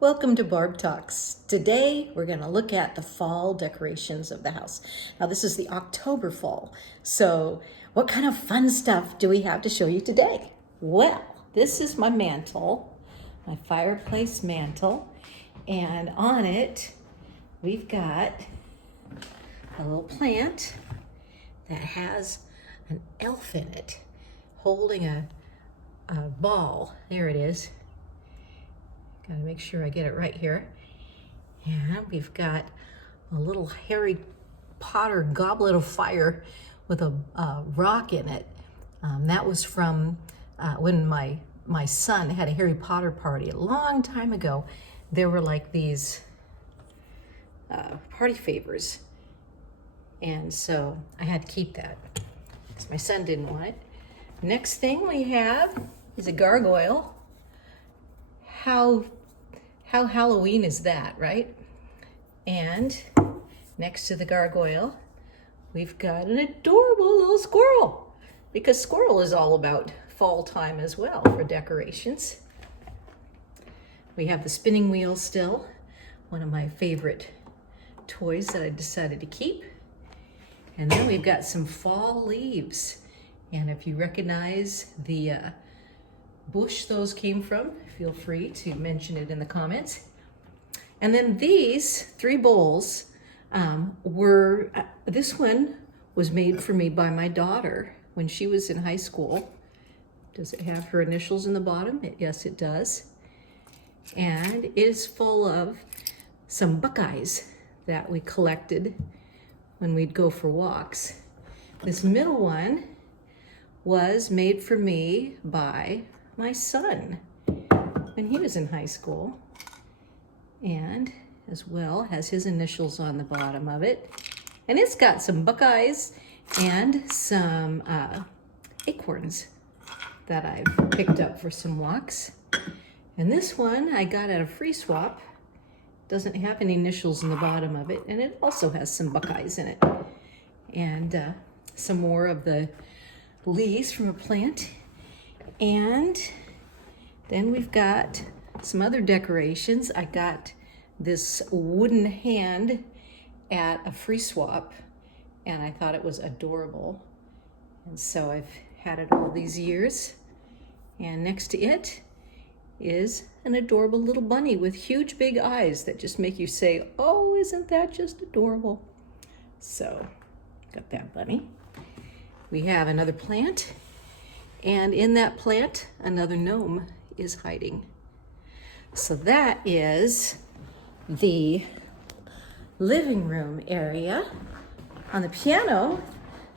Welcome to Barb Talks. Today we're going to look at the fall decorations of the house. Now this is the October fall, so what kind of fun stuff do we have to show you today? Well, this is my mantle, my fireplace mantle, and on it we've got a little plant that has an elf in it holding a ball. There it is. Gotta make sure I get it right here. And we've got a little Harry Potter goblet of fire with a rock in it. That was from when my son had a Harry Potter party a long time ago. There were like these party favors. And so I had to keep that because my son didn't want it. Next thing we have is a gargoyle. How Halloween is that, right? And next to the gargoyle, we've got an adorable little squirrel, because squirrel is all about fall time as well for decorations. We have the spinning wheel still, one of my favorite toys that I decided to keep. And then we've got some fall leaves. And if you recognize the bush those came from, feel free to mention it in the comments. And then these 3 bowls this one was made for me by my daughter when she was in high school. Does it have her initials in the bottom? Yes, it does. And it is full of some buckeyes that we collected when we'd go for walks. This middle one was made for me by my son when he was in high school, and as well has his initials on the bottom of it. And it's got some buckeyes and some acorns that I've picked up for some walks. And this one I got at a free swap. Doesn't have any initials in the bottom of it, and it also has some buckeyes in it. And some more of the leaves from a plant. And then we've got some other decorations. I got this wooden hand at a free swap, and I thought it was adorable. And so I've had it all these years. And next to it is an adorable little bunny with huge big eyes that just make you say, oh, isn't that just adorable? So, got that bunny. We have another plant, and in that plant, another gnome is hiding. So that is the living room area. On the piano,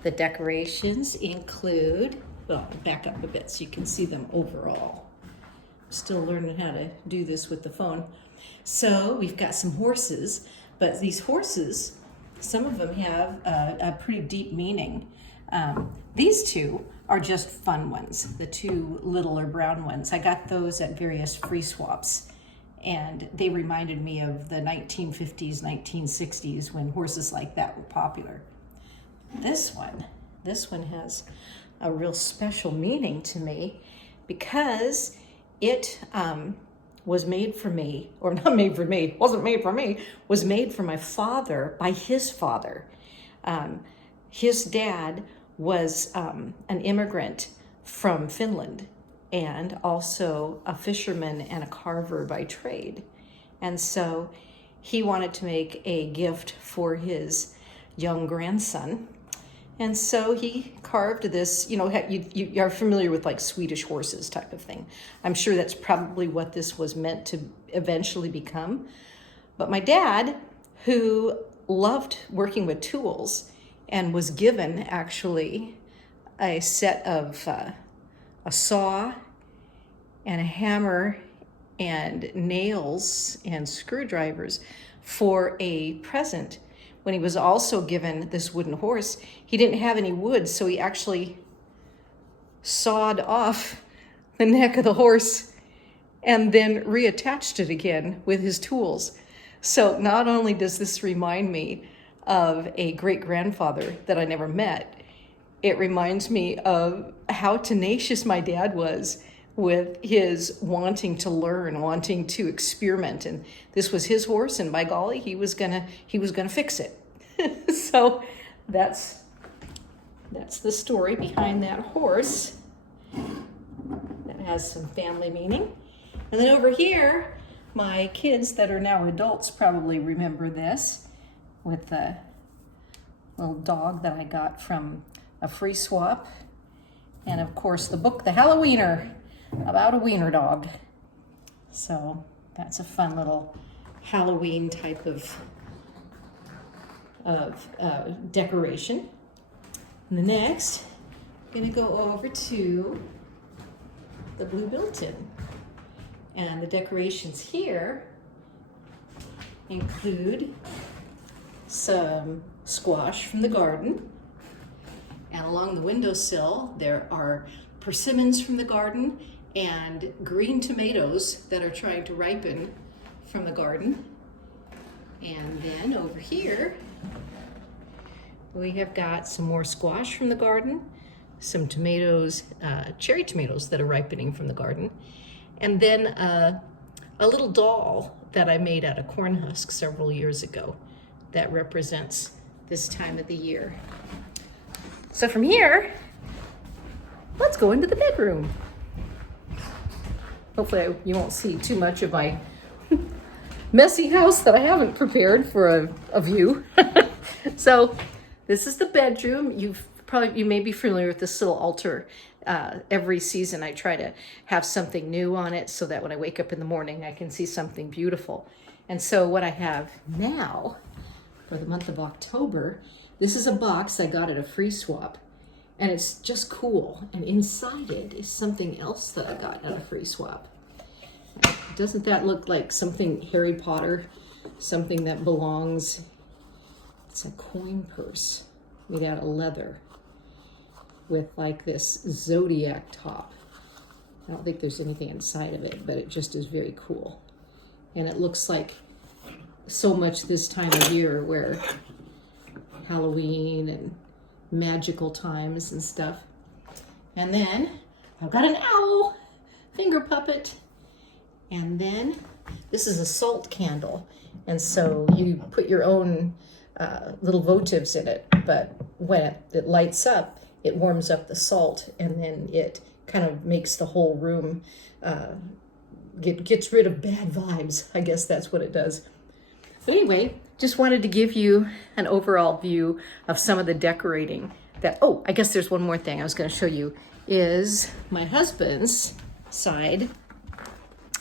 the decorations include, well, back up a bit so you can see them overall. I'm still learning how to do this with the phone. So we've got some horses, but these horses, some of them have a pretty deep meaning. These 2 are just fun ones, the 2 littler brown ones. I got those at various free swaps, and they reminded me of the 1950s, 1960s when horses like that were popular. This one has a real special meaning to me because it was made for me, or not made for me, wasn't made for me, was made for my father by his father. His dad was an immigrant from Finland and also a fisherman and a carver by trade. And so he wanted to make a gift for his young grandson. And so he carved this, you are familiar with like Swedish horses type of thing. I'm sure that's probably what this was meant to eventually become. But my dad, who loved working with tools, and was given actually a set of a saw and a hammer and nails and screwdrivers for a present. When he was also given this wooden horse, he didn't have any wood, so he actually sawed off the neck of the horse and then reattached it again with his tools. So not only does this remind me of a great-grandfather that I never met, it reminds me of how tenacious my dad was with his wanting to learn, wanting to experiment. And this was his horse, and by golly, he was gonna fix it. So that's the story behind that horse. That has some family meaning. And then over here, my kids that are now adults probably remember this with the little dog that I got from a free swap. And of course the book, The Halloweener, about a wiener dog. So that's a fun little Halloween type of decoration. And the next, I'm gonna go over to the blue built-in. And the decorations here include some squash from the garden. And along the windowsill, there are persimmons from the garden and green tomatoes that are trying to ripen from the garden. And then over here, we have got some more squash from the garden, some tomatoes, cherry tomatoes that are ripening from the garden, and then a little doll that I made out of corn husks several years ago that represents this time of the year. So from here, let's go into the bedroom. Hopefully you won't see too much of my messy house that I haven't prepared for a view. So this is the bedroom. You may be familiar with this little altar. Every season I try to have something new on it so that when I wake up in the morning I can see something beautiful. And so what I have now for the month of October, this is a box I got at a free swap, and it's just cool. And inside it is something else that I got at a free swap. Doesn't that look like something Harry Potter? Something that belongs. It's a coin purse made out of leather with like this zodiac top. I don't think there's anything inside of it, but it just is very cool. And it looks like so much this time of year where Halloween and magical times and stuff. And then I've got an owl finger puppet. And then this is a salt candle. And so you put your own little votives in it, but when it lights up, it warms up the salt, and then it kind of makes the whole room, gets rid of bad vibes. I guess that's what it does. But anyway, just wanted to give you an overall view of some of the decorating that, oh, I guess there's one more thing I was going to show you, is my husband's side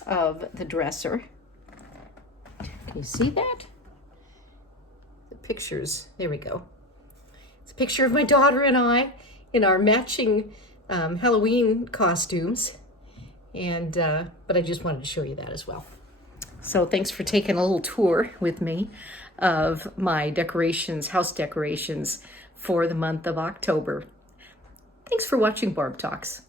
of the dresser. Can you see that? The pictures, there we go. It's a picture of my daughter and I in our matching Halloween costumes. And but I just wanted to show you that as well. So thanks for taking a little tour with me of my decorations, house decorations for the month of October. Thanks for watching Barb Talks.